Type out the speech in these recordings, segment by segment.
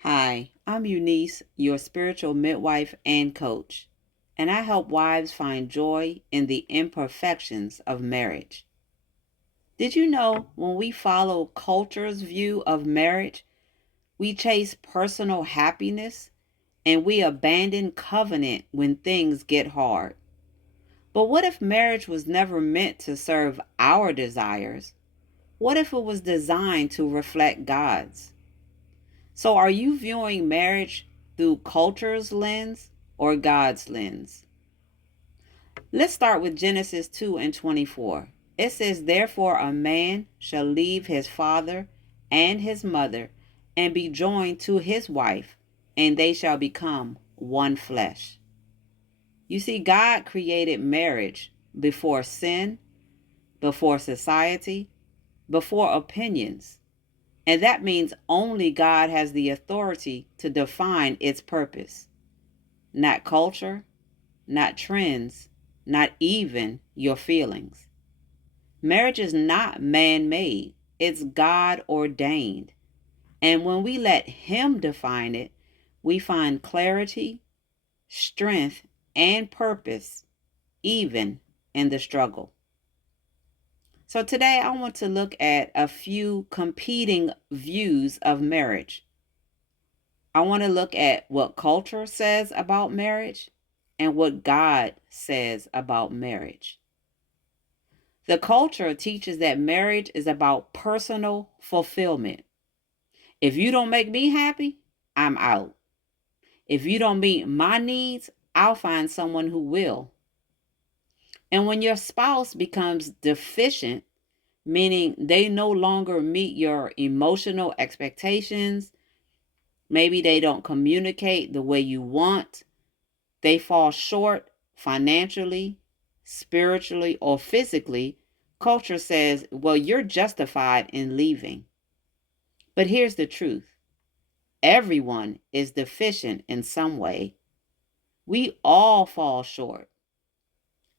Hi, I'm Eunice, your spiritual midwife and coach, and I help wives find joy in the imperfections of marriage. Did you know when we follow culture's view of marriage, we chase personal happiness and we abandon covenant when things get hard? But what if marriage was never meant to serve our desires? What if it was designed to reflect God's? So, are you viewing marriage through culture's lens or God's lens? Let's start with Genesis 2 and 24. It says, "Therefore, a man shall leave his father and his mother and be joined to his wife, and they shall become one flesh." You see, God created marriage before sin, before society, before opinions. And that means only God has the authority to define its purpose, not culture, not trends, not even your feelings. Marriage is not man made, it's God ordained. And when we let Him define it, we find clarity, strength, and purpose, even in the struggle. So today I want to look at a few competing views of marriage. I want to look at what culture says about marriage and what God says about marriage. The culture teaches that marriage is about personal fulfillment. If you don't make me happy, I'm out. If you don't meet my needs, I'll find someone who will. And when your spouse becomes deficient, meaning they no longer meet your emotional expectations, maybe they don't communicate the way you want, they fall short financially, spiritually, or physically, culture says, well, you're justified in leaving. But here's the truth: everyone is deficient in some way. We all fall short.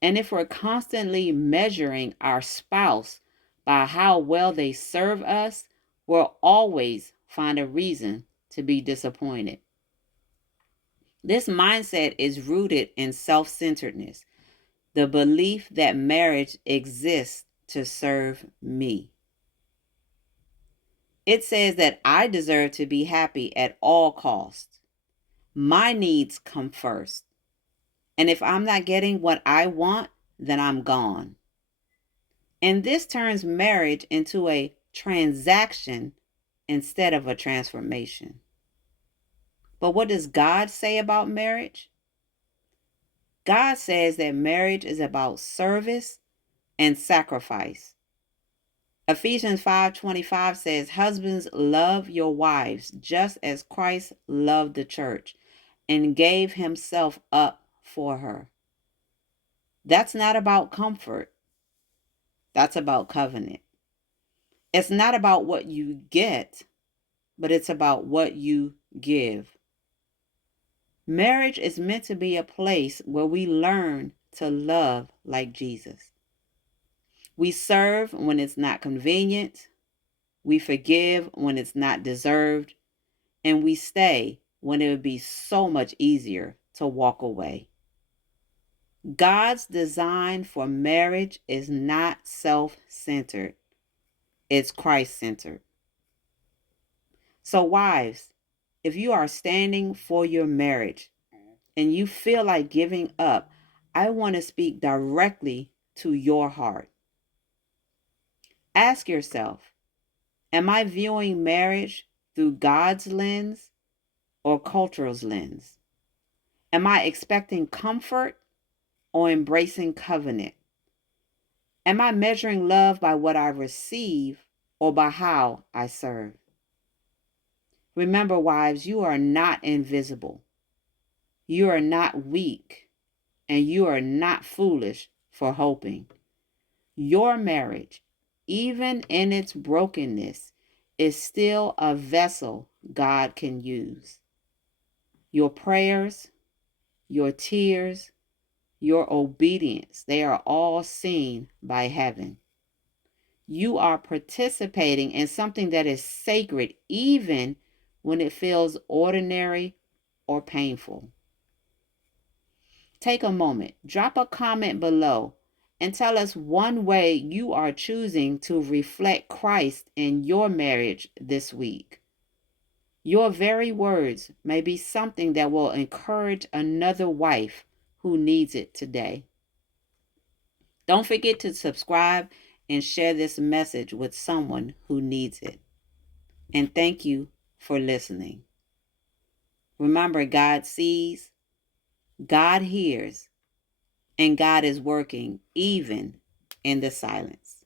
And if we're constantly measuring our spouse by how well they serve us, we'll always find a reason to be disappointed. This mindset is rooted in self centeredness, the belief that marriage exists to serve me. It says that I deserve to be happy at all costs. My needs come first. And if I'm not getting what I want, then I'm gone. And this turns marriage into a transaction instead of a transformation. But what does God say about marriage? God says that marriage is about service and sacrifice. Ephesians 5:25 says, "Husbands, love your wives just as Christ loved the church and gave himself up for her." That's not about comfort. That's about covenant. It's not about what you get, but it's about what you give. Marriage is meant to be a place where we learn to love like Jesus. We serve when it's not convenient, we forgive when it's not deserved, and we stay when it would be so much easier to walk away. God's design for marriage is not self centered, it's Christ centered. So, wives, if you are standing for your marriage and you feel like giving up, I want to speak directly to your heart. Ask yourself, am I viewing marriage through God's lens or culture's lens? Am I expecting comfort or embracing covenant? Am I measuring love by what I receive or by how I serve? Remember, wives, you are not invisible. You are not weak, and you are not foolish for hoping. Your marriage, even in its brokenness, is still a vessel God can use. Your prayers, your tears, your obedience, they are all seen by heaven. You are participating in something that is sacred even when it feels ordinary or painful. Take a moment, drop a comment below, and tell us one way you are choosing to reflect Christ in your marriage this week. Your very words may be something that will encourage another wife who needs it today. Don't forget to subscribe and share this message with someone who needs it. And thank you for listening. Remember, God sees, God hears, and God is working even in the silence.